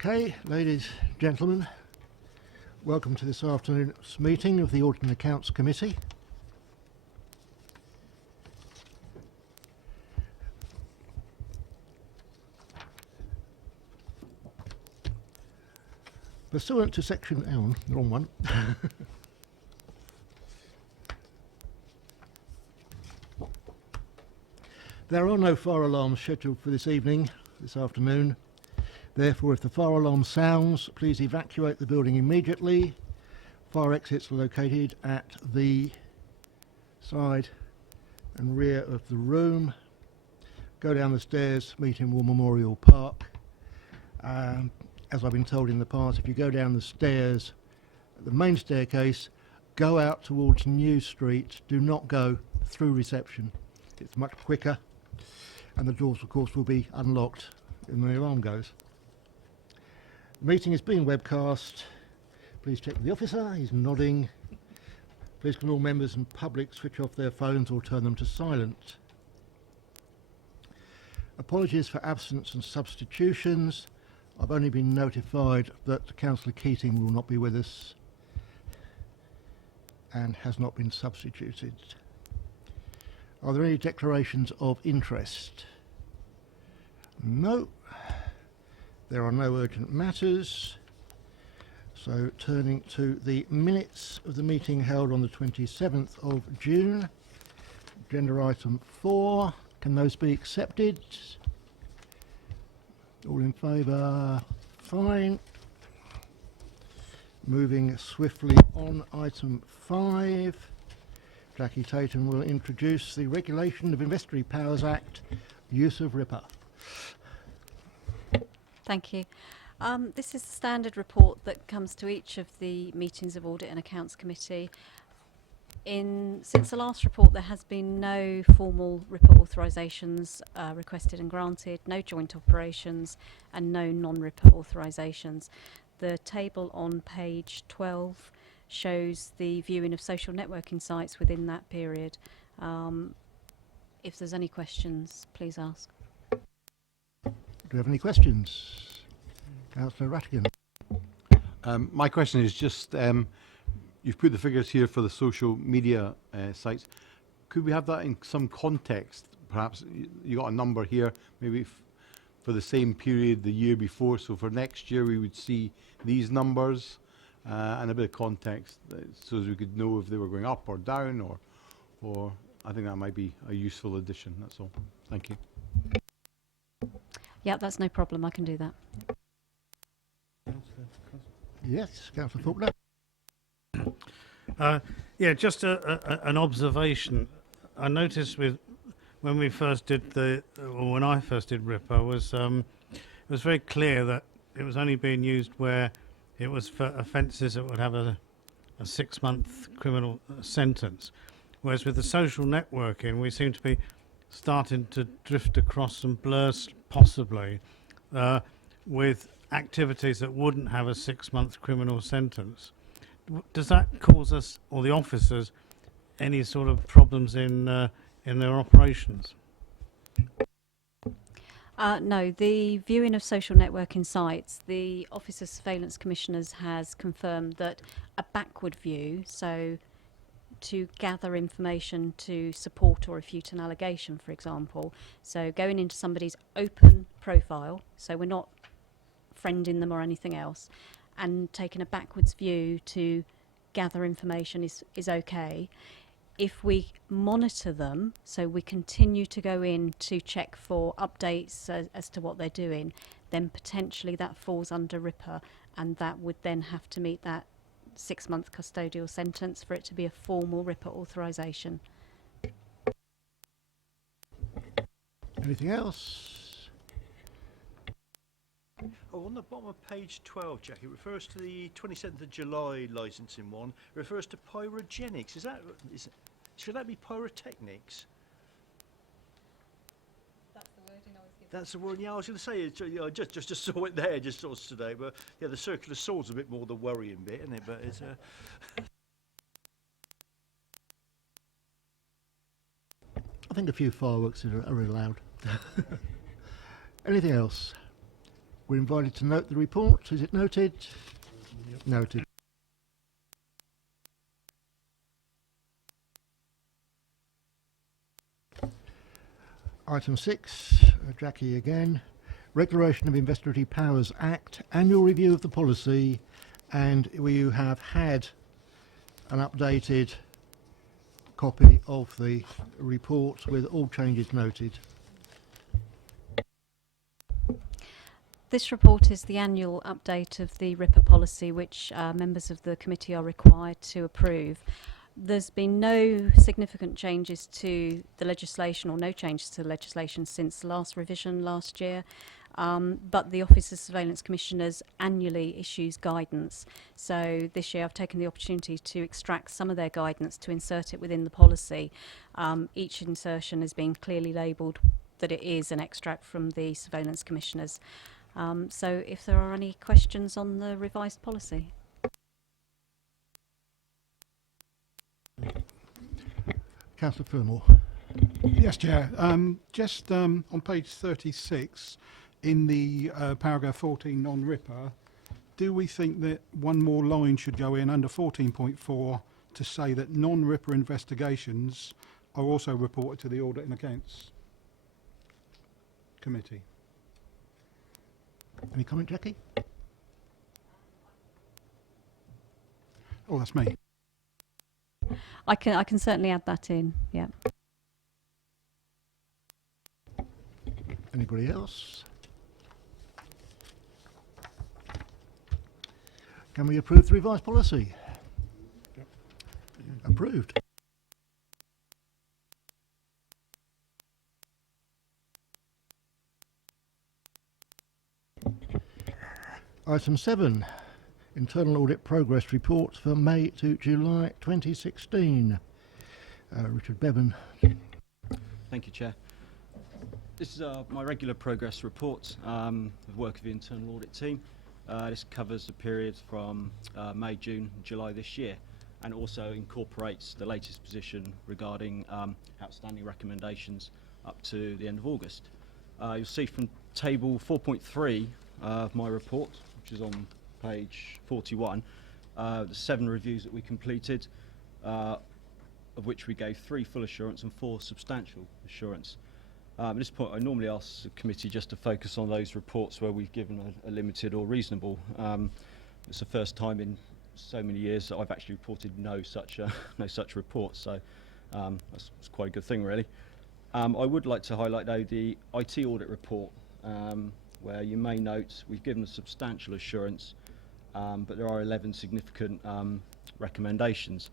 Okay, ladies, gentlemen, welcome to this afternoon's meeting of the Audit and Accounts Committee. Pursuant to section, hang on, the wrong one. There are no fire alarms scheduled for this afternoon. Therefore, if the fire alarm sounds, please evacuate the building immediately. Fire exits are located at the side and rear of the room. Go down the stairs, meet in War Memorial Park. As I've been told in the past, if you go down the stairs, the main staircase, go out towards New Street. Do not go through reception. It's much quicker, and the doors, of course, will be unlocked when the alarm goes. The meeting is being webcast. Please check with the officer. He's nodding. Please can all members and public switch off their phones or turn them to silent. Apologies for absence and substitutions. I've only been notified that Councillor Keating will not be with us and has not been substituted. Are there any declarations of interest? No. There are no urgent matters. So turning to the minutes of the meeting held on the 27th of June. Agenda item 4. Can those be accepted? All in favour? Fine. Moving swiftly on item 5. Jackie Tatum will introduce the Regulation of Investory Powers Act, use of RIPA. Thank you. This is the standard report that comes to each of the meetings of Audit and Accounts Committee. Since the last report, there has been no formal RIPA authorisations requested and granted, no joint operations and no non-RIPA authorisations. The table on page 12 shows the viewing of social networking sites within that period. If there's any questions, please ask. Do we have any questions? Councillor Rattigan. My question is just, you've put the figures here for the social media sites. Could we have that in some context? Perhaps you got a number here, maybe for the same period the year before. So for next year, we would see these numbers and a bit of context, so as we could know if they were going up or down, or I think that might be a useful addition. That's all. Thank you. Yeah, that's no problem. I can do that. Yes, Councillor Faulkner. Yeah, just an observation. I noticed when I first did RIPA was it was very clear that it was only being used where it was for offences that would have a 6-month criminal sentence, whereas with the social networking we seem to be starting to drift across some blurs possibly with activities that wouldn't have a 6-month criminal sentence. Does that cause us, or the officers, any sort of problems in their operations? No, the viewing of social networking sites, the Office of Surveillance Commissioners has confirmed that a backward view, so to gather information to support or refute an allegation, for example, so going into somebody's open profile, so we're not friending them or anything else, and taking a backwards view to gather information is okay. If we monitor them, so we continue to go in to check for updates as to what they're doing, then potentially that falls under RIPA, and that would then have to meet that 6-month custodial sentence for it to be a formal RIPA authorisation. Anything else? Oh, on the bottom of page 12, Jack, it refers to the 27th of July licensing one. It refers to pyrogenics. Should that be pyrotechnics? That's the wording I was given. That's the word. Yeah, I was going to say. I just saw it there, just sort of today. But yeah, the circular saw's a bit more the worrying bit, isn't it? But it's. I think a few fireworks are allowed. Anything else? We're invited to note the report. Is it noted? Yep. Noted. Item 6, Jackie again. Regulation of Investigatory Powers Act, annual review of the policy, and we have had an updated copy of the report with all changes noted. This report is the annual update of the RIPA policy, which members of the committee are required to approve. There's been no significant changes to the legislation, or no changes to the legislation since the last revision last year, but the Office of Surveillance Commissioners annually issues guidance. So this year I've taken the opportunity to extract some of their guidance to insert it within the policy. Each insertion is being clearly labelled that it is an extract from the Surveillance Commissioners. So if there are any questions on the revised policy. Councillor Fillmore. Yes, Chair. Just on page 36, in the paragraph 14 non-RIPA, do we think that one more line should go in under 14.4 to say that non-RIPA investigations are also reported to the Audit and Accounts Committee? Any comment, Jackie? Oh, that's me. I can certainly add that in, yeah. Anybody else? Can we approve the revised policy? Yep. Approved. Item 7, Internal Audit Progress Report for May to July 2016. Richard Bevan. Thank you, Chair. This is my regular progress report of work of the internal audit team. This covers the period from May, June, July this year, and also incorporates the latest position regarding outstanding recommendations up to the end of August. You'll see from table 4.3 of my report, which is on page 41, the 7 reviews that we completed, of which we gave 3 full assurance and 4 substantial assurance. At this point, I normally ask the committee just to focus on those reports where we've given a limited or reasonable. It's the first time in so many years that I've actually reported no such report, so that's quite a good thing, really. I would like to highlight, though, the IT audit report, where you may note we've given a substantial assurance, but there are 11 significant recommendations.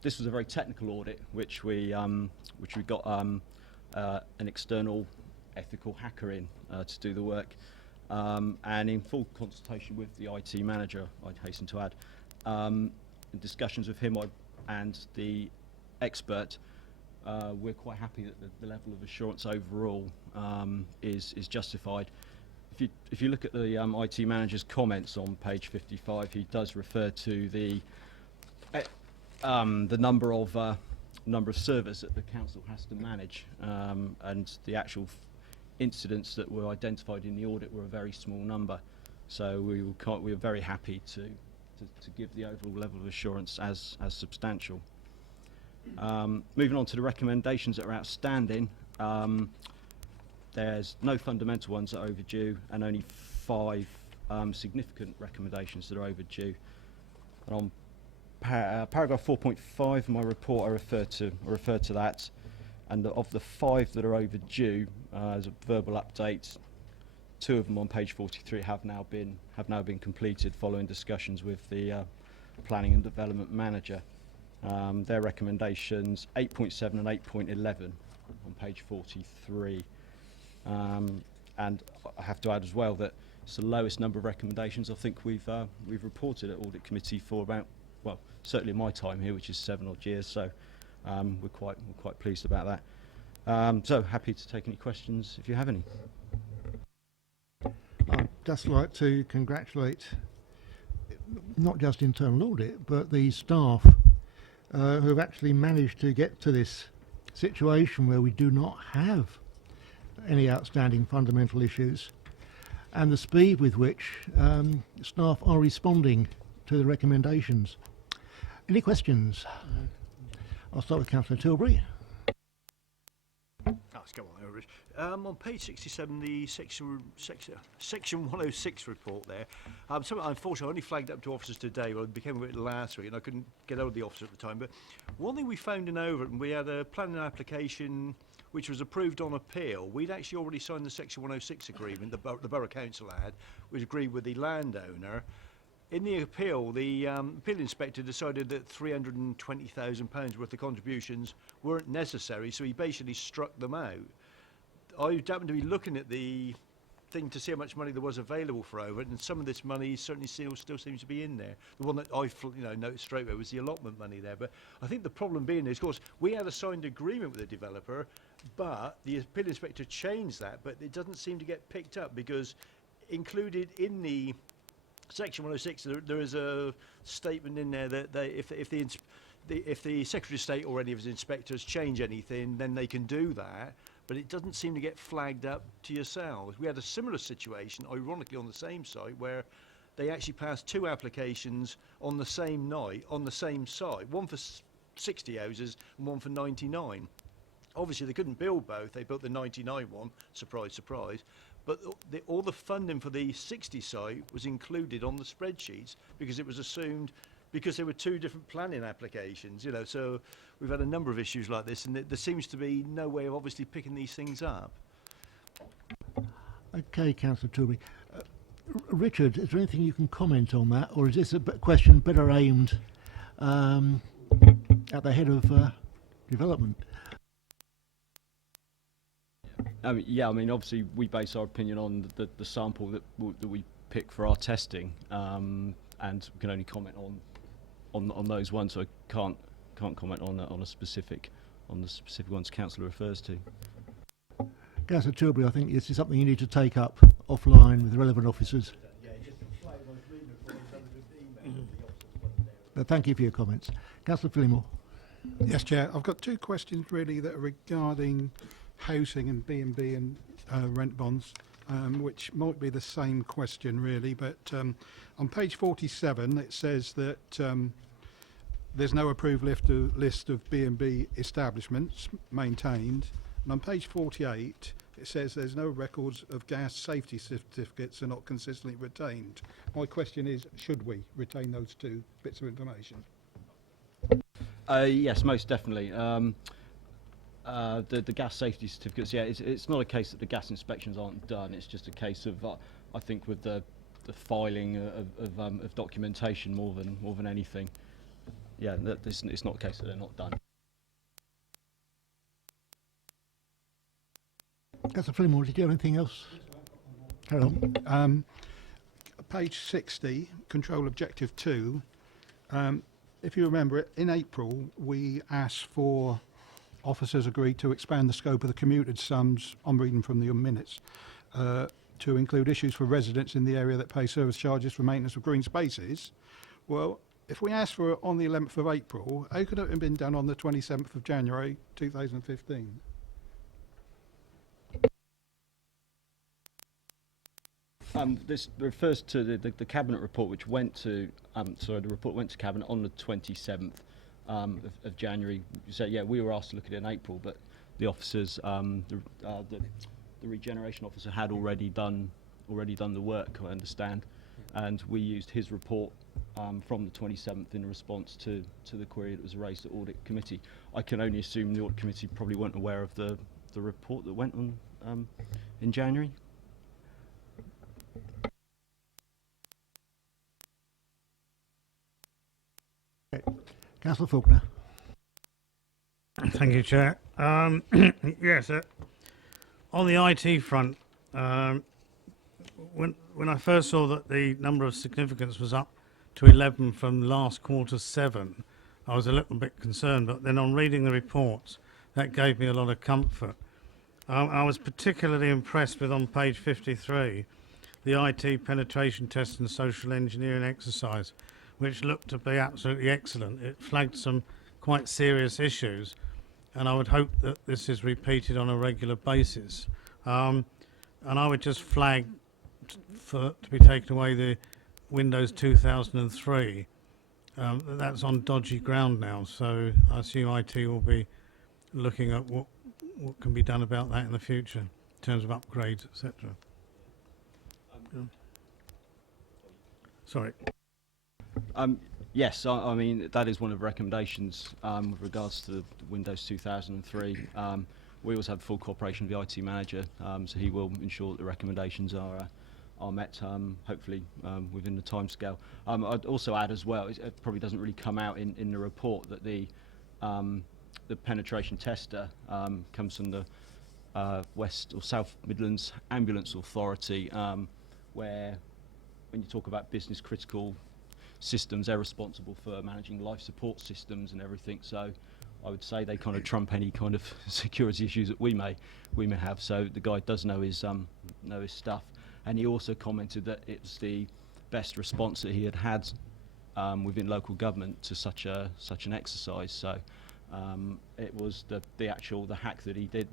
This was a very technical audit, which we got an external ethical hacker in to do the work, and in full consultation with the IT manager, I'd hasten to add. In discussions with him and the expert, we're quite happy that the level of assurance overall is justified. If you look at the IT manager's comments on page 55, he does refer to the number of servers that the council has to manage, and the actual incidents that were identified in the audit were a very small number. So we were very happy to give the overall level of assurance as substantial. Moving on to the recommendations that are outstanding, there's no fundamental ones that are overdue, and only 5 significant recommendations that are overdue. And on paragraph 4.5 of my report, I refer to that, and of the 5 that are overdue, as a verbal update, 2 of them on page 43 have now been completed following discussions with the planning and development manager. Their recommendations 8.7 and 8.11 on page 43, and I have to add as well that it's the lowest number of recommendations I think we've reported at Audit Committee for about, well, certainly my time here, which is 7 odd years. So we're quite pleased about that. So happy to take any questions if you have any. I'd just like to congratulate not just internal audit, but the staff who have actually managed to get to this situation where we do not have any outstanding fundamental issues. and the speed with which staff are responding to the recommendations. Any questions? I'll start with Councillor Tilbury. Let's go on, Rich. On page 67, the section 106 report there. Something unfortunately I only flagged up to officers today. Well, it became a bit last week, and I couldn't get hold of the officer at the time. But one thing we found in Overton, we had a planning application which was approved on appeal. We'd actually already signed the section 106 agreement. The Borough Council had, which agreed with the landowner. In the appeal, the appeal inspector decided that £320,000 worth of contributions weren't necessary, so he basically struck them out. I happened to be looking at the thing to see how much money there was available for Overton, and some of this money certainly still seems to be in there. The one that I noticed straight away was the allotment money there. But I think the problem being is, of course, we had a signed agreement with the developer, but the appeal inspector changed that, but it doesn't seem to get picked up because included in the Section 106, there is a statement in there that if the Secretary of State or any of his inspectors change anything, then they can do that. But it doesn't seem to get flagged up to yourselves. We had a similar situation, ironically, on the same site where they actually passed 2 applications on the same night on the same site, one for 60 houses and one for 99. Obviously, they couldn't build both. They built the 99 one. Surprise, surprise. But all the funding for the 60 site was included on the spreadsheets because it was assumed, because there were 2 different planning applications, so we've had a number of issues like this, and there seems to be no way of obviously picking these things up. Okay, Councillor Tilbury. Richard, is there anything you can comment on that, or is this a question better aimed at the head of development? Obviously we base our opinion on the sample that we pick for our testing, and we can only comment on those ones. So I can't comment on the specific ones Councillor refers to. Councillor Tilbury, I think this is something you need to take up offline with the relevant officers. But thank you for your comments. Councillor Fillimore. Yes, Chair. I've got 2 questions really that are regarding housing and B&B and rent bonds, which might be the same question really, but on page 47 it says that there's no approved list of B&B establishments maintained, and on page 48 it says there's no records of gas safety certificates are not consistently retained. My question is, should we retain those 2 bits of information? Yes, most definitely. The gas safety certificates, it's not a case that the gas inspections aren't done, it's just a case of I think with the filing of documentation more than anything. It's not a case that they're not done. Councillor Fillimore, did you have anything else? Carry on. Page 60, control objective 2. If you remember it, in April we asked for officers agreed to expand the scope of the commuted sums, I'm reading from the minutes, to include issues for residents in the area that pay service charges for maintenance of green spaces. Well, if we asked for it on the 11th of April, how could it have been done on the 27th of January 2015? This refers to the Cabinet report, which went to, the report went to Cabinet on the 27th of January. So yeah, we were asked to look at it in April, but the officers, the regeneration officer had already done the work, I understand, and we used his report from the 27th in response to the query that was raised at Audit Committee. I can only assume the Audit Committee probably weren't aware of the report that went on in January. Councillor Faulkner. Thank you, Chair. Yes, on the IT front, when I first saw that the number of significants was up to 11 from last quarter 7, I was a little bit concerned, but then on reading the reports, that gave me a lot of comfort. I was particularly impressed with, on page 53, the IT penetration test and social engineering exercise, which looked to be absolutely excellent. It flagged some quite serious issues, and I would hope that this is repeated on a regular basis. And I would just flag to be taken away the Windows 2003. That's on dodgy ground now, so I assume IT will be looking at what can be done about that in the future in terms of upgrades, etc. Sorry. Yes, I mean, that is one of the recommendations with regards to the Windows 2003. We also have full cooperation with the IT manager, so he will ensure that the recommendations are met, hopefully within the timescale. I'd also add as well, it probably doesn't really come out in the report, that the penetration tester comes from the West or South Midlands Ambulance Authority, where when you talk about business critical systems, they're responsible for managing life support systems and everything. So I would say they kind of trump any kind of security issues that we may have. So the guy does know his stuff, and he also commented that it's the best response that he had within local government to such an exercise. So it was the hack that he did,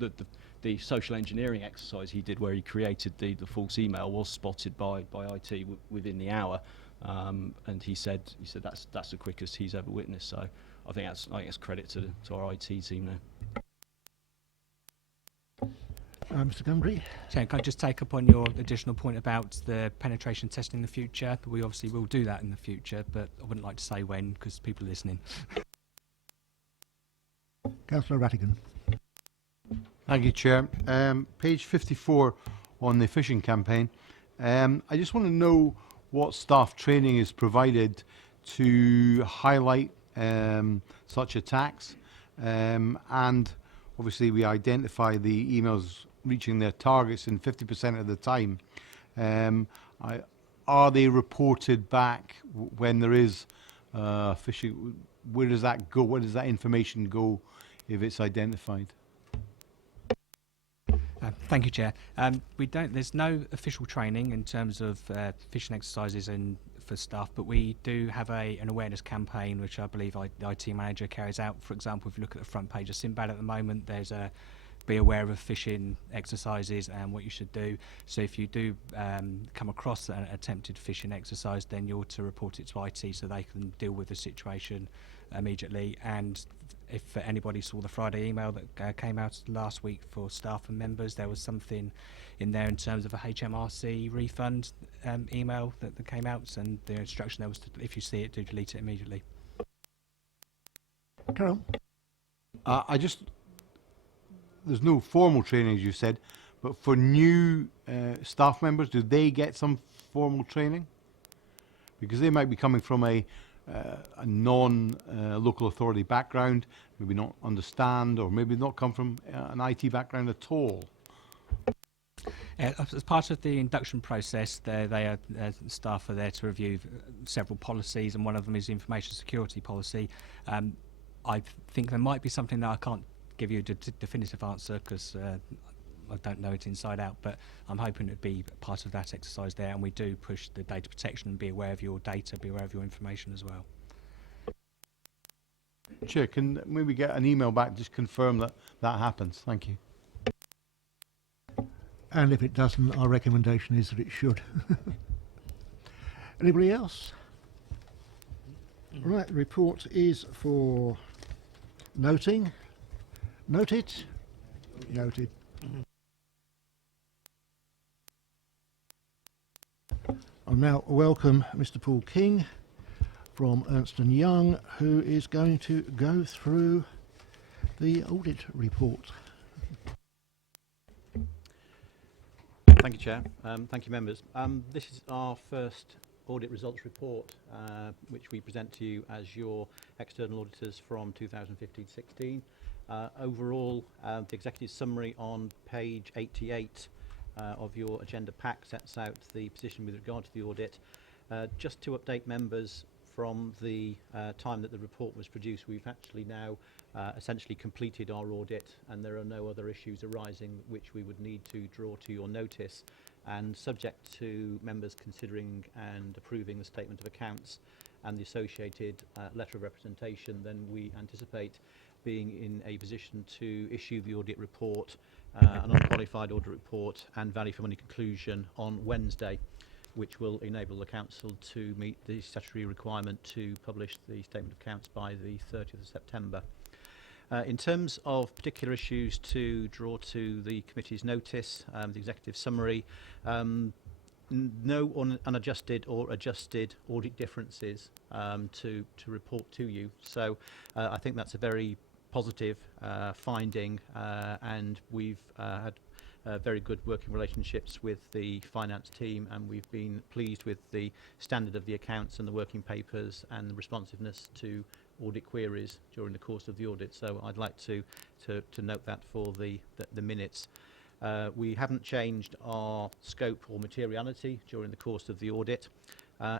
the social engineering exercise he did, where he created the false email, was spotted by IT within the hour. And he said that's the quickest he's ever witnessed. So I think that's credit to our IT team now. Mr. Gundry? So can I just take up on your additional point about the penetration testing in the future? We obviously will do that in the future, but I wouldn't like to say when because people are listening. Councillor Rattigan. Thank you, Chair. Page 54 on the phishing campaign. I just want to know what staff training is provided to highlight such attacks, and obviously we identify the emails reaching their targets in 50% of the time. Are they reported back when there is phishing? Where does that go? Where does that information go if it's identified? Thank you, Chair. There's no official training in terms of phishing exercises and for staff, but we do have an awareness campaign, which I believe the IT manager carries out. For example, if you look at the front page of Sinbad at the moment, there's a be aware of phishing exercises and what you should do. So if you do come across an attempted phishing exercise, then you ought to report it to IT so they can deal with the situation immediately. And if anybody saw the Friday email that came out last week for staff and members, there was something in there in terms of a HMRC refund email that came out, and the instruction there was to, if you see it, do delete it immediately. Carol? There's no formal training, as you said, but for new staff members, do they get some formal training? Because they might be coming from a non-local authority background, maybe not understand, or maybe not come from an IT background at all. As part of the induction process, staff are there to review several policies, and one of them is the information security policy. I think there might be something that I can't give you a definitive answer because I don't know it inside out, but I'm hoping it'd be part of that exercise there, and we do push the data protection and be aware of your data, be aware of your information as well. Chair, can maybe get an email back, just confirm that happens? Thank you. And if it doesn't, our recommendation is that it should. Anybody else? Right, the report is for noting. Noted? Noted. I'll now welcome Mr. Paul King from Ernst & Young, who is going to go through the audit report. Thank you, Chair. Thank you, members. This is our first audit results report, which we present to you as your external auditors from 2015-16. Overall, the executive summary on page 88 of your agenda pack sets out the position with regard to the audit. Just to update members, from the time that the report was produced, we've actually now essentially completed our audit, and there are no other issues arising which we would need to draw to your notice. And subject to members considering and approving the statement of accounts and the associated letter of representation, then we anticipate being in a position to issue the audit report an unqualified audit report and value for money conclusion on Wednesday, which will enable the council to meet the statutory requirement to publish the statement of accounts by the 30th of September. In terms of particular issues to draw to the committee's notice, the executive summary, no unadjusted or adjusted audit differences to report to you. So I think that's a very positive finding, and we've had very good working relationships with the finance team, and we've been pleased with the standard of the accounts and the working papers and the responsiveness to audit queries during the course of the audit. So I'd like to note that for the minutes. We haven't changed our scope or materiality during the course of the audit.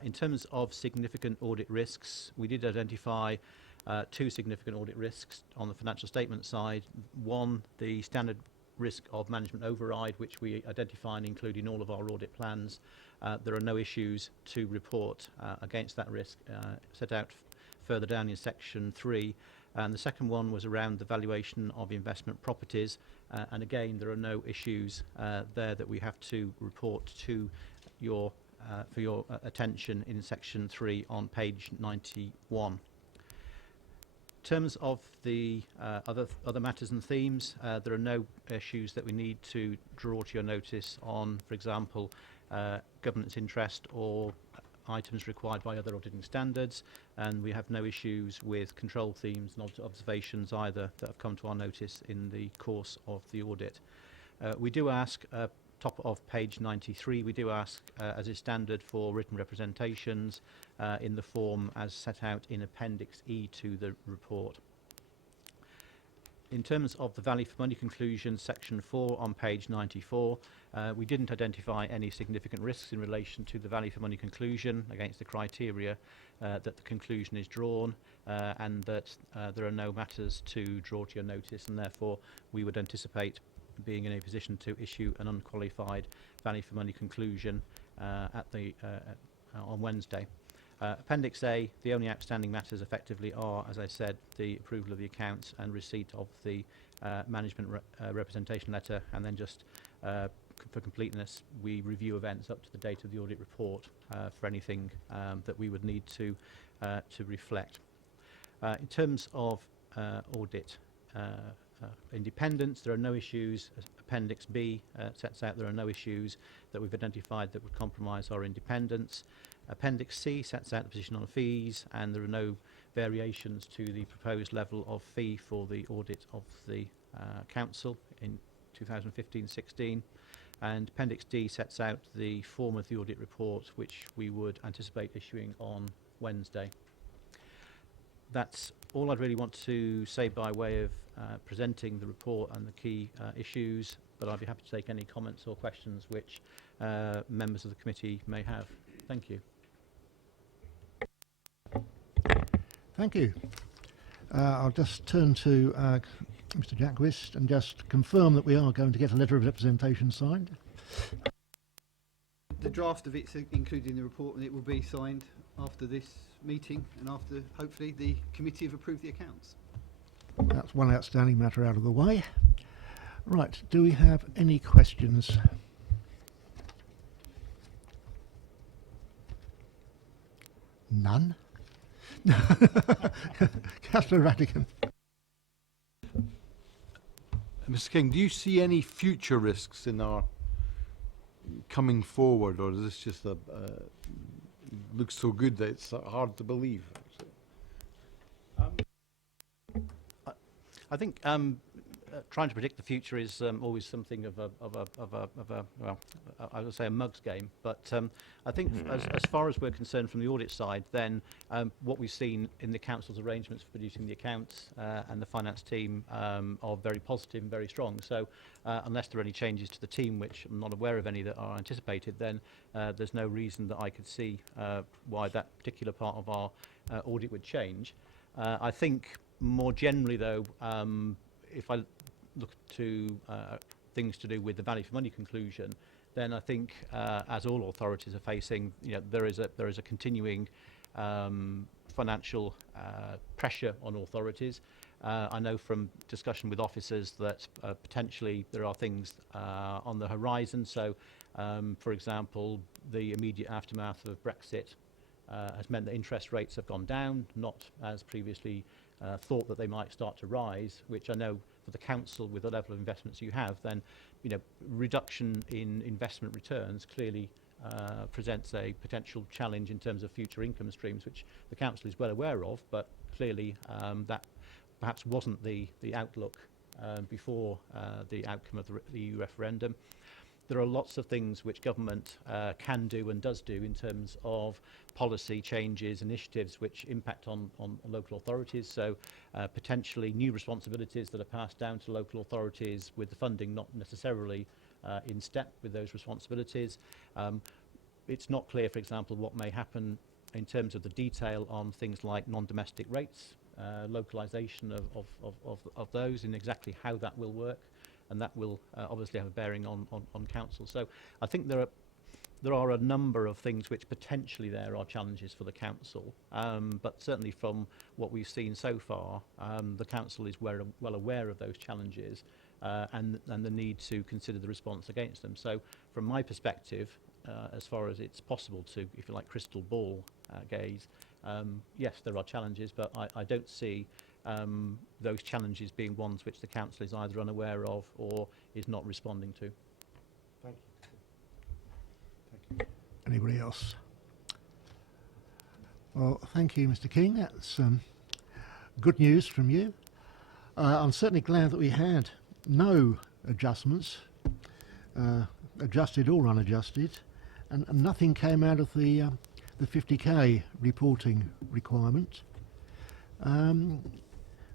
In terms of significant audit risks, we did identify 2 significant audit risks on the financial statement side. One, the standard risk of management override, which we identify and include in all of our audit plans. There are no issues to report against that risk, set out further down in section 3. And the second one was around the valuation of investment properties, and again there are no issues there that we have to report to your for your attention in section 3 on page 91. In terms of the other matters and themes, there are no issues that we need to draw to your notice on, for example, governance interest or items required by other auditing standards, and we have no issues with control themes and observations either that have come to our notice in the course of the audit. We do ask, top of page 93, we do ask, as is standard, for written representations in the form as set out in Appendix E to the report. In terms of the value for money conclusion, section 4 on page 94, we didn't identify any significant risks in relation to the value for money conclusion against the criteria that the conclusion is drawn, and that there are no matters to draw to your notice, and therefore we would anticipate being in a position to issue an unqualified value for money conclusion on Wednesday. Appendix A, the only outstanding matters effectively are, as I said, the approval of the accounts and receipt of the management representation letter, and then just for completeness, we review events up to the date of the audit report for anything that we would need to reflect. In terms of audit independence, there are no issues. Appendix B sets out there are no issues that we've identified that would compromise our independence. Appendix C sets out the position on fees, and there are no variations to the proposed level of fee for the audit of the council in 2015-16. And Appendix D sets out the form of the audit report, which we would anticipate issuing on Wednesday. That's all I'd really want to say by way of presenting the report and the key issues, but I'd be happy to take any comments or questions which members of the committee may have. Thank you. Thank you. I'll just turn to Mr. Jackwist and just confirm that we are going to get a letter of representation signed. The draft of it's included in the report, and it will be signed after this meeting and after, hopefully, the committee have approved the accounts. That's one outstanding matter out of the way. Right, do we have any questions? None? Councillor Radigan. Mr. King, do you see any future risks in our coming forward, or is this just looks so good that it's hard to believe? I think trying to predict the future is always something of a well, I would say a mug's game. But I think as far as we're concerned from the audit side, then what we've seen in the council's arrangements for producing the accounts and the finance team are very positive and very strong. So unless there are any changes to the team, which I'm not aware of any that are anticipated, then there's no reason that I could see why that particular part of our audit would change. I think more generally, though, if I look to things to do with the value for money conclusion, then I think, as all authorities are facing, there is a continuing financial pressure on authorities. I know from discussion with officers that potentially there are things on the horizon. So, for example, the immediate aftermath of Brexit has meant that interest rates have gone down, not as previously thought that they might start to rise, which I know for the council, with the level of investments you have, then reduction in investment returns clearly presents a potential challenge in terms of future income streams, which the council is well aware of, but clearly that perhaps wasn't the outlook before the outcome of the EU referendum. There are lots of things which government can do and does do in terms of policy changes, initiatives which impact on local authorities. So potentially new responsibilities that are passed down to local authorities with the funding not necessarily in step with those responsibilities. It's not clear, for example, what may happen in terms of the detail on things like non-domestic rates, localisation of those, and exactly how that will work. And that will obviously have a bearing on council. So I think there are a number of things which potentially there are challenges for the council, but certainly from what we've seen so far, the council is well aware of those challenges and the need to consider the response against them. So from my perspective, as far as it's possible to, if you like, crystal ball gaze, yes, there are challenges, but I don't see those challenges being ones which the council is either unaware of or is not responding to. Thank you. Anybody else? Well, thank you, Mr. King. That's good news from you. I'm certainly glad that we had no adjustments, adjusted or unadjusted, and nothing came out of the 50k reporting requirement.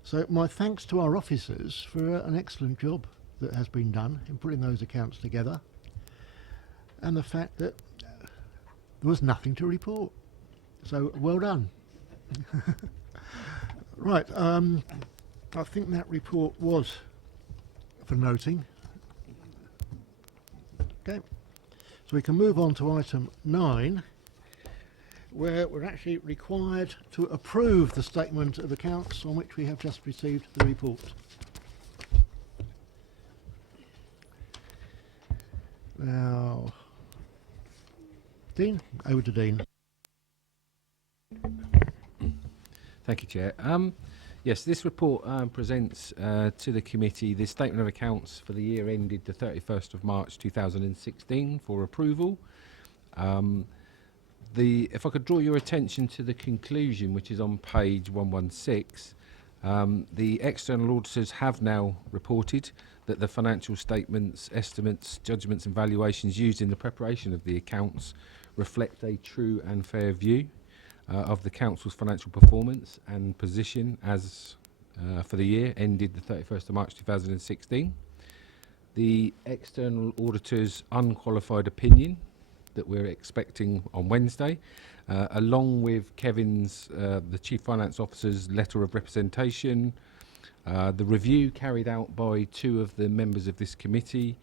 So my thanks to our officers for an excellent job that has been done in putting those accounts together, and the fact that there was nothing to report. So well done. Right, I think that report was for noting. Okay, so we can move on to item 9, where we're actually required to approve the statement of accounts on which we have just received the report. Now, Dean, over to Dean. Thank you, Chair. Yes, this report presents to the committee the statement of accounts for the year ended the 31st of March 2016 for approval. If I could draw your attention to the conclusion, which is on page 116, the external auditors have now reported that the financial statements, estimates, judgments and valuations used in the preparation of the accounts reflect a true and fair view of the council's financial performance and position as for the year ended the 31st of March 2016. The external auditor's unqualified opinion that we're expecting on Wednesday, along with Kevin's, the Chief Finance Officer's letter of representation, the review carried out by 2 of the members of this committee,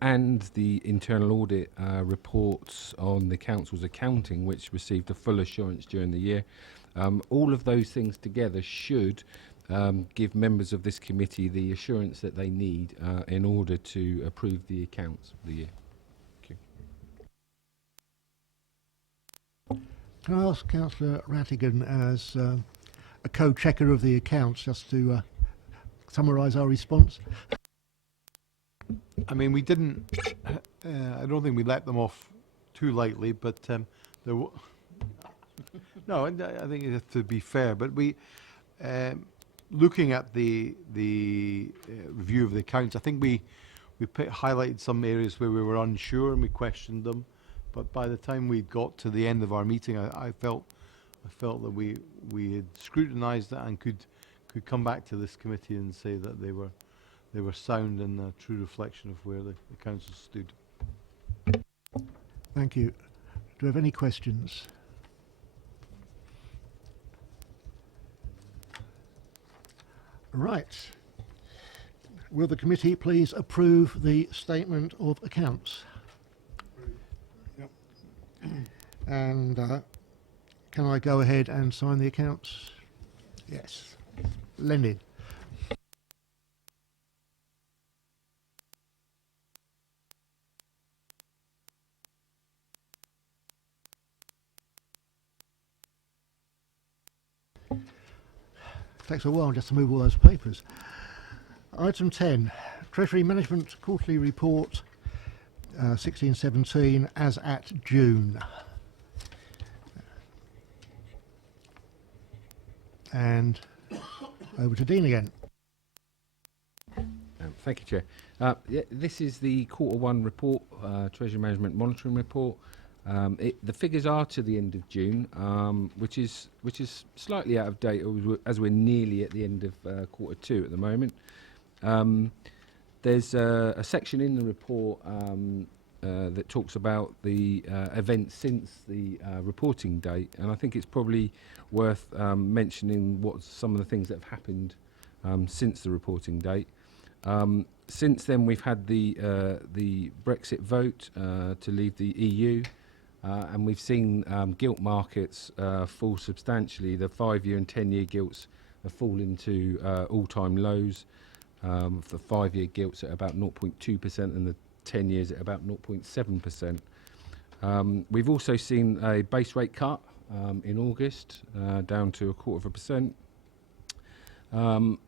and the internal audit reports on the council's accounting, which received a full assurance during the year. All of those things together should give members of this committee the assurance that they need in order to approve the accounts for the year. Can I ask Councillor Rattigan, as a co-checker of the accounts, just to summarise our response? I mean, we didn't. I don't think we let them off too lightly, but there. No, I think it has to be fair. But we, looking at the review of the accounts, I think we highlighted some areas where we were unsure and we questioned them. But by the time we got to the end of our meeting, I felt that we had scrutinised that and could come back to this committee and say that they were sound and a true reflection of where the council stood. Thank you. Do we have any questions? Right. Will the committee please approve the statement of accounts? Yep. And can I go ahead and sign the accounts? Yes. Lenny. Takes a while just to move all those papers. Item 10, Treasury Management Quarterly Report 16/17 as at June. And over to Dean again. Thank you, Chair. Yeah, this is the Quarter 1 report, Treasury Management Monitoring Report. The figures are to the end of June, which is slightly out of date as we're nearly at the end of Quarter 2 at the moment. There's a section in the report that talks about the events since the reporting date, and I think it's probably worth mentioning what some of the things that have happened since the reporting date. Since then, we've had the Brexit vote to leave the EU, and we've seen gilt markets fall substantially. The 5-year and 10-year gilts have fallen to all-time lows. For 5-year gilts at about 0.2% and the 10 years at about 0.7%. We've also seen a base rate cut in August down to 0.25%. On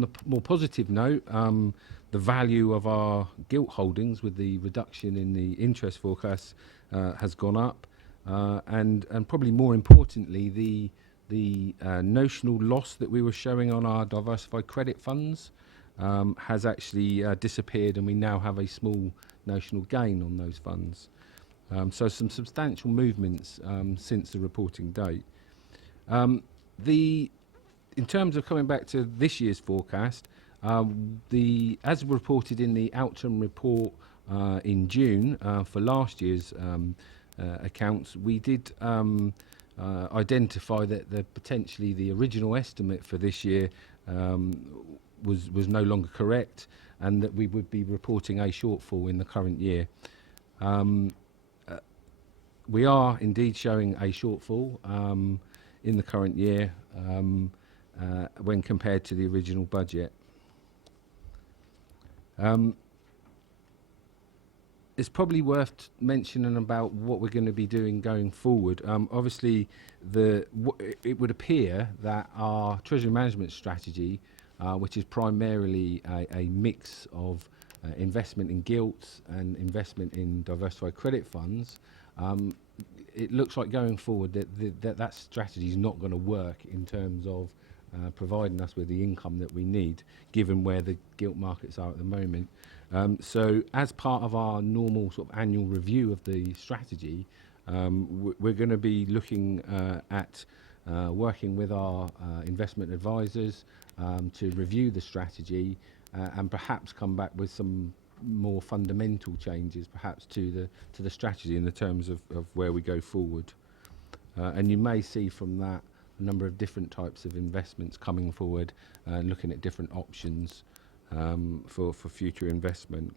the more positive note, the value of our gilt holdings with the reduction in the interest forecast has gone up, and probably more importantly, the notional loss that we were showing on our diversified credit funds has actually disappeared, and we now have a small notional gain on those funds. So some substantial movements since the reporting date. In terms of coming back to this year's forecast, as reported in the Outcome report in June for last year's accounts, we did identify that potentially the original estimate for this year was no longer correct, and that we would be reporting a shortfall in the current year. We are indeed showing a shortfall in the current year when compared to the original budget. It's probably worth mentioning about what we're going to be doing going forward. Obviously, it would appear that our treasury management strategy, which is primarily a mix of investment in gilts and investment in diversified credit funds, it looks like going forward that strategy is not going to work in terms of providing us with the income that we need, given where the gilt markets are at the moment. So as part of our normal sort of annual review of the strategy, we're going to be looking at working with our investment advisors to review the strategy and perhaps come back with some more fundamental changes perhaps to the strategy in the terms of where we go forward. And you may see from that a number of different types of investments coming forward and looking at different options for future investment.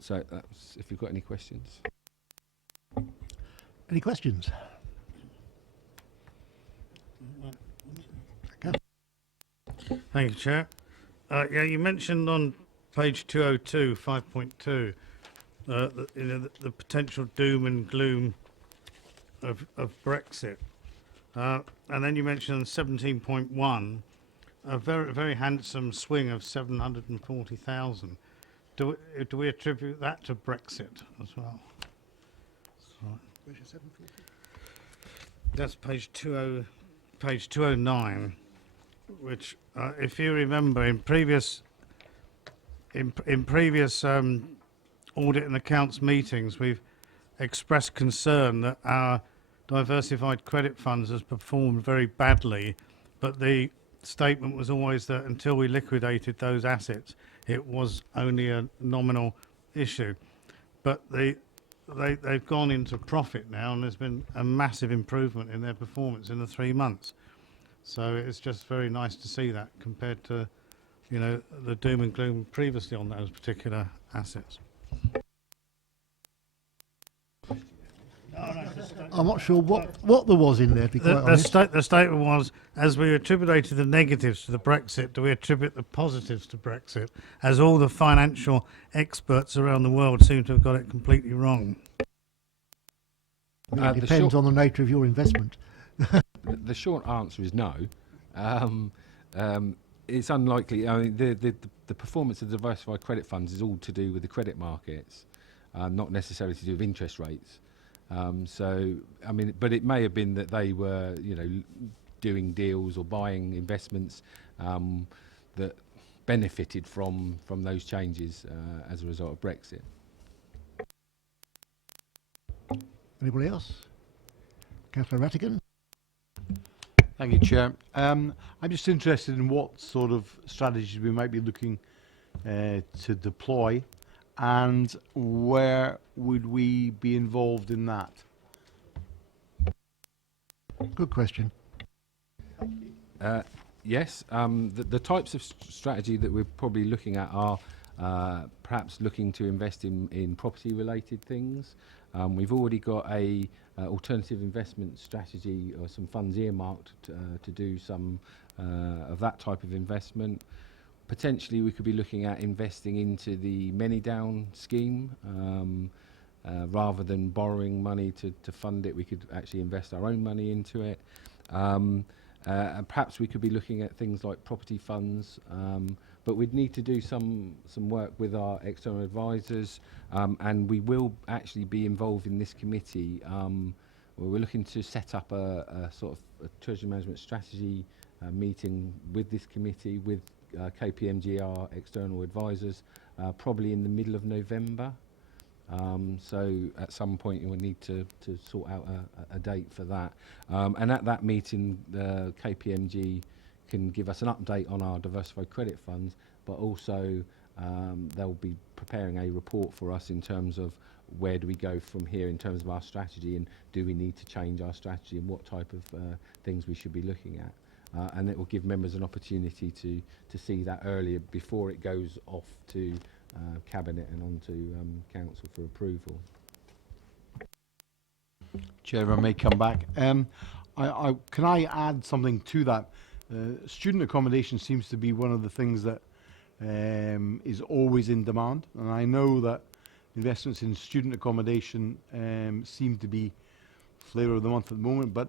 So that's, if you've got any questions. Any questions? Okay. Thank you, Chair. Yeah, you mentioned on page 202, 5.2, the potential doom and gloom of Brexit. And then you mentioned 17.1, a very, very handsome swing of 740,000. Do we attribute that to Brexit as well? Where's your 740? That's page 209, which, if you remember, in previous audit and accounts meetings, we've expressed concern that our diversified credit funds has performed very badly, but the statement was always that until we liquidated those assets, it was only a nominal issue. But they've gone into profit now, and there's been a massive improvement in their performance in the 3 months. So it's just very nice to see that compared to, you know, the doom and gloom previously on those particular assets. I'm not sure what there was in there, to be quite honest. The statement was, as we attributed the negatives to the Brexit, do we attribute the positives to Brexit, as all the financial experts around the world seem to have got it completely wrong? It depends on the nature of your investment. the short answer is no. It's unlikely. I mean, the performance of diversified credit funds is all to do with the credit markets, not necessarily to do with interest rates. So, I mean, but it may have been that they were, you know, doing deals or buying investments that benefited from those changes as a result of Brexit. Anybody else? Councillor Rattigan? Thank you, Chair. I'm just interested in what sort of strategies we might be looking to deploy, and where would we be involved in that? Good question. Yes, the types of strategy that we're probably looking at are perhaps looking to invest in property-related things. We've already got a alternative investment strategy or some funds earmarked to do some of that type of investment. Potentially, we could be looking at investing into the Many Down scheme. Rather than borrowing money to fund it, we could actually invest our own money into it. And perhaps we could be looking at things like property funds, but we'd need to do some work with our external advisors, and we will actually be involved in this committee. Where we're looking to set up a sort of a treasury management strategy meeting with this committee, with KPMG, our external advisors, probably in the middle of November. So at some point you will need to sort out a date for that. And at that meeting, the KPMG can give us an update on our diversified credit funds, but also they'll be preparing a report for us in terms of where do we go from here in terms of our strategy, and do we need to change our strategy, and what type of things we should be looking at. And it will give members an opportunity to see that earlier before it goes off to Cabinet and on to Council for approval. Chair, if I may come back. Can I add something to that? Student accommodation seems to be one of the things that is always in demand, and I know that investments in student accommodation seem to be flavour of the month at the moment, but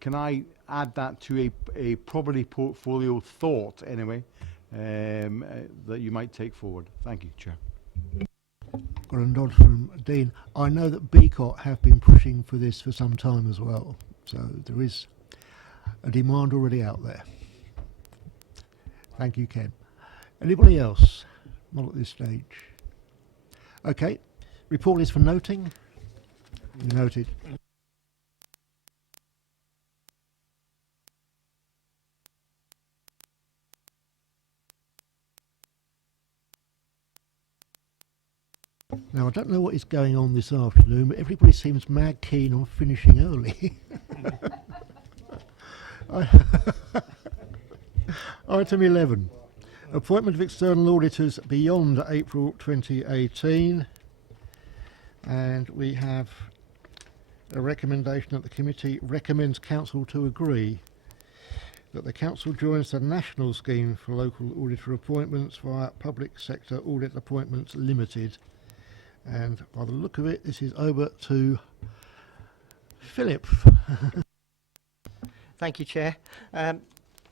can I add that to a property portfolio thought, anyway, that you might take forward? Thank you, Chair. Got a nod from Dean. I know that BCOT have been pushing for this for some time as well, so there is a demand already out there. Thank you, Ken. Anybody else? Not at this stage. Okay, report is for noting. Noted. Now, I don't know what is going on this afternoon, but everybody seems mad keen on finishing early. Item 11. Appointment of external auditors beyond April 2018. And we have a recommendation that the committee recommends Council to agree that the Council joins the national scheme for local auditor appointments via Public Sector Audit Appointments Limited. And by the look of it, this is over to Philip. Thank you, Chair.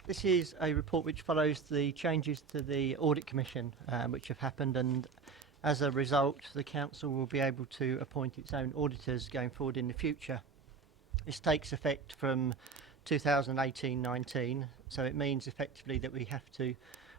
This is a report which follows the changes to the Audit Commission which have happened, and as a result the Council will be able to appoint its own auditors going forward in the future. This takes effect from 2018-19, so it means effectively that we have to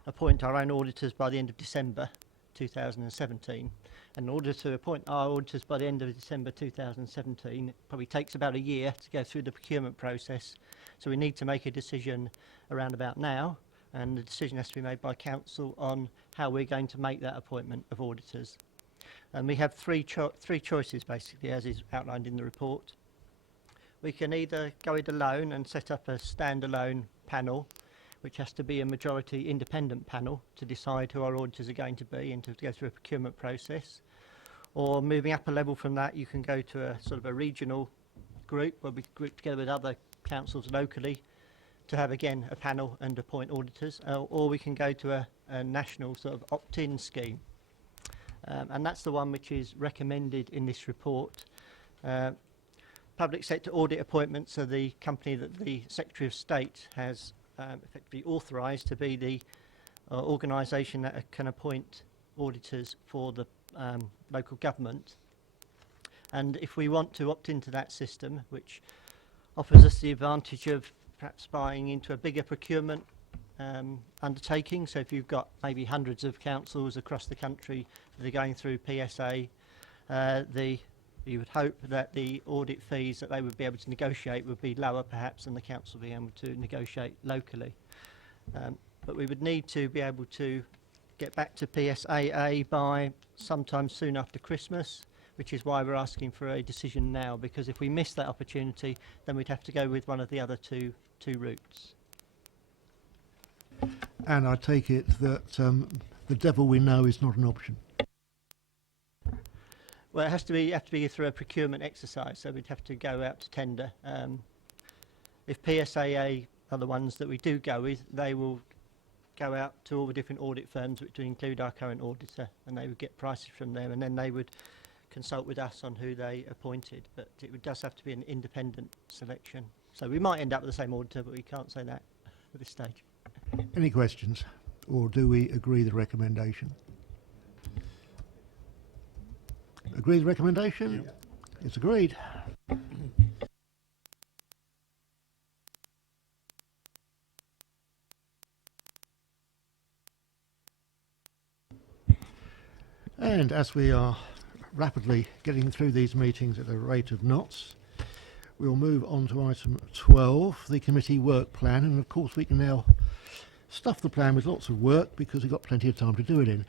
appoint our own auditors by the end of December 2017. And in order to appoint our auditors by the end of December 2017, it probably takes about a year to go through the procurement process. So we need to make a decision around about now, and the decision has to be made by Council on how we're going to make that appointment of auditors. And we have three choices basically, as is outlined in the report. We can either go it alone and set up a standalone panel, which has to be a majority independent panel to decide who our auditors are going to be and to go through a procurement process. Or moving up a level from that, you can go to a sort of a regional group where we group together with other councils locally to have again a panel and appoint auditors, or we can go to a national sort of opt-in scheme, and that's the one which is recommended in this report. public sector audit appointments are the company that the Secretary of State has effectively authorised to be the organisation that can appoint auditors for the local government. And if we want to opt into that system, which offers us the advantage of perhaps buying into a bigger procurement undertaking, so if you've got maybe hundreds of councils across the country that are going through PSA, you would hope that the audit fees that they would be able to negotiate would be lower perhaps than the council being able to negotiate locally. But we would need to be able to get back to PSAA by sometime soon after Christmas, which is why we're asking for a decision now, because if we miss that opportunity, then we'd have to go with one of the other two routes. And I take it that the devil we know is not an option. Well, it has to be through a procurement exercise, so we'd have to go out to tender. If PSAA are the ones that we do go with, they will go out to all the different audit firms, which would include our current auditor, and they would get prices from them, and then they would consult with us on who they appointed. But it does have to be an independent selection. So we might end up with the same auditor, but we can't say that at this stage. Any questions? Or do we agree the recommendation? Agree the recommendation? Yep. It's agreed. And as we are rapidly getting through these meetings at the rate of knots, we'll move on to item 12, the committee work plan, and of course we can now stuff the plan with lots of work because we've got plenty of time to do it in.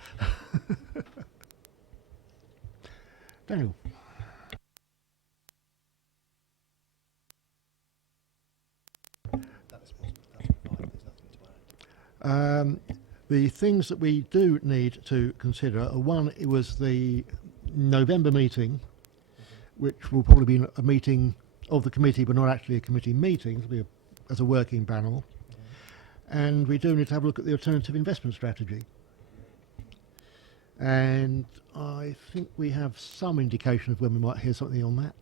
Daniel. The things that we do need to consider are, one, it was the November meeting, which will probably be a meeting of the committee, but not actually a committee meeting. It'll be as a working panel. And we do need to have a look at the alternative investment strategy. And I think we have some indication of when we might hear something on that.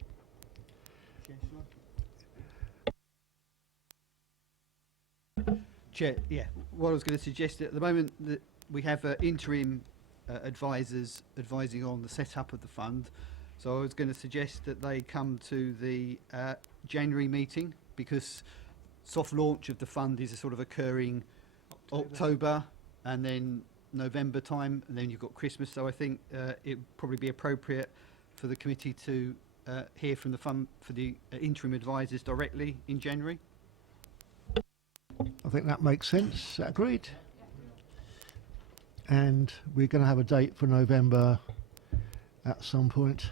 Chair, yeah, what I was going to suggest, at the moment that we have interim advisors advising on the setup of the fund, so I was going to suggest that they come to the January meeting, because soft launch of the fund is sort of occurring October and then November time, and then you've got Christmas, so I think it would probably be appropriate for the committee to hear from the fund for the interim advisors directly in January. I think that makes sense. Agreed. And we're going to have a date for November at some point.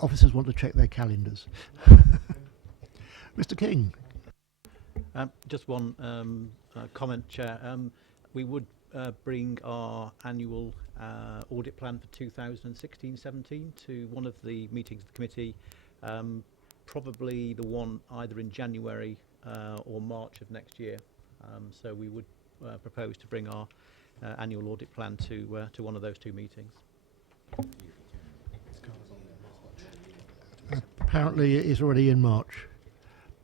Officers want to check their calendars. Mr. King. Just one comment, Chair. We would bring our annual audit plan for 2016-17 to one of the meetings of the committee, probably the one either in January or March of next year. So we would propose to bring our annual audit plan to one of those two meetings. Apparently it is already in March.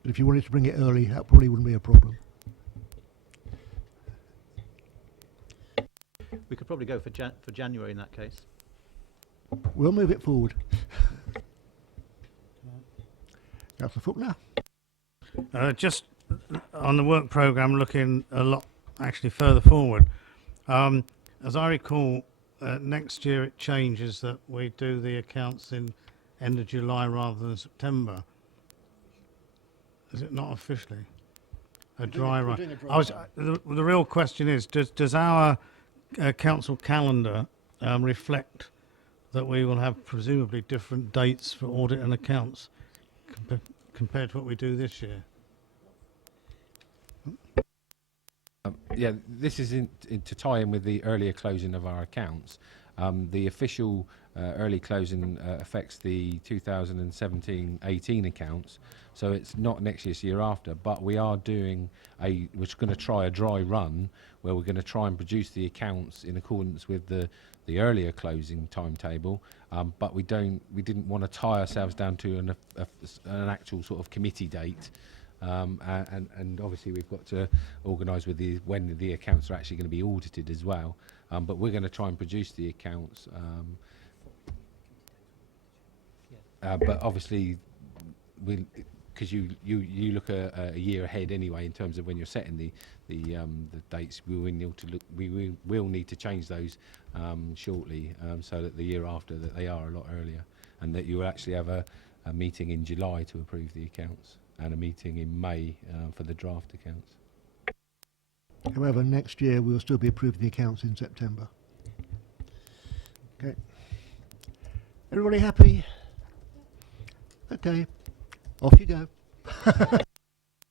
But if you wanted to bring it early, that probably wouldn't be a problem. We could probably go for January in that case. We'll move it forward. Councillor Faulkner. Just on the work programme, looking a lot actually further forward. As I recall, next year it changes that we do the accounts in end of July rather than September. Is it not officially a dry run? The real question is, does our council calendar reflect that we will have presumably different dates for audit and accounts compared to what we do this year? Yeah, this is to tie in with the earlier closing of our accounts. The official early closing affects the 2017-18 accounts, so it's not next year after, but we are doing we're going to try a dry run where we're going to try and produce the accounts in accordance with the earlier closing timetable, but we didn't want to tie ourselves down to an actual sort of committee date. And obviously we've got to organise with when the accounts are actually going to be audited as well. But we're going to try and produce the accounts. But obviously, because you look a year ahead anyway in terms of when you're setting the dates, we will need to change those shortly, so that the year after that they are a lot earlier, and that you will actually have a meeting in July to approve the accounts, and a meeting in May for the draft accounts. However, next year we'll still be approving the accounts in September. Okay. Everybody happy? Okay. Off you go.